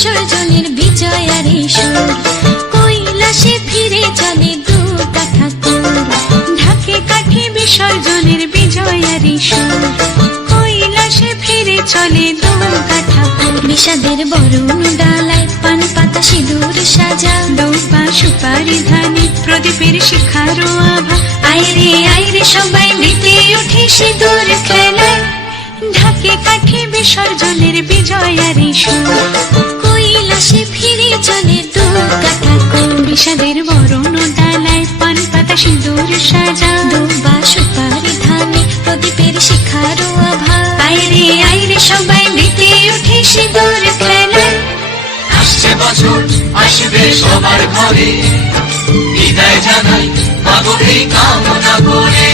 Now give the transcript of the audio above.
বিসর্জনের বিজয়ারি সুর, কৈলাসে ফিরে চলে দুর্গা ঠাকুর। ঢাকে কাঠে বিসর্জনের বিজয়ারি সুর, কৈলাসে ফিরে চলে দুর্গা ঠাকুর। বিষাদের বরণ ডালায় পান পাতা সিঁদুর সাজা, দৌপা সুপারি ধানে প্রদীপের শিখারো আভা। আইরে সবাই মেতে উঠে সিঁদুর খেলায়, ঢাকে কাঠে বিসর্জনের বিজয়ারি সুর, কৈলাসে ফিরে চলে দুর্গা ঠাকুর। বিষাদের বরণ ডালায় পান পাতা সিঁদুর সাজা, দৌপা সুপারি ধানে প্রদীপের শিখারো আভা। আইরে সবাই মেতে উঠে সিঁদুর খেলায়। আসছে বছর আসবে সবার ঘরে, বিদায় জানাই মাগো এই কামনা করে।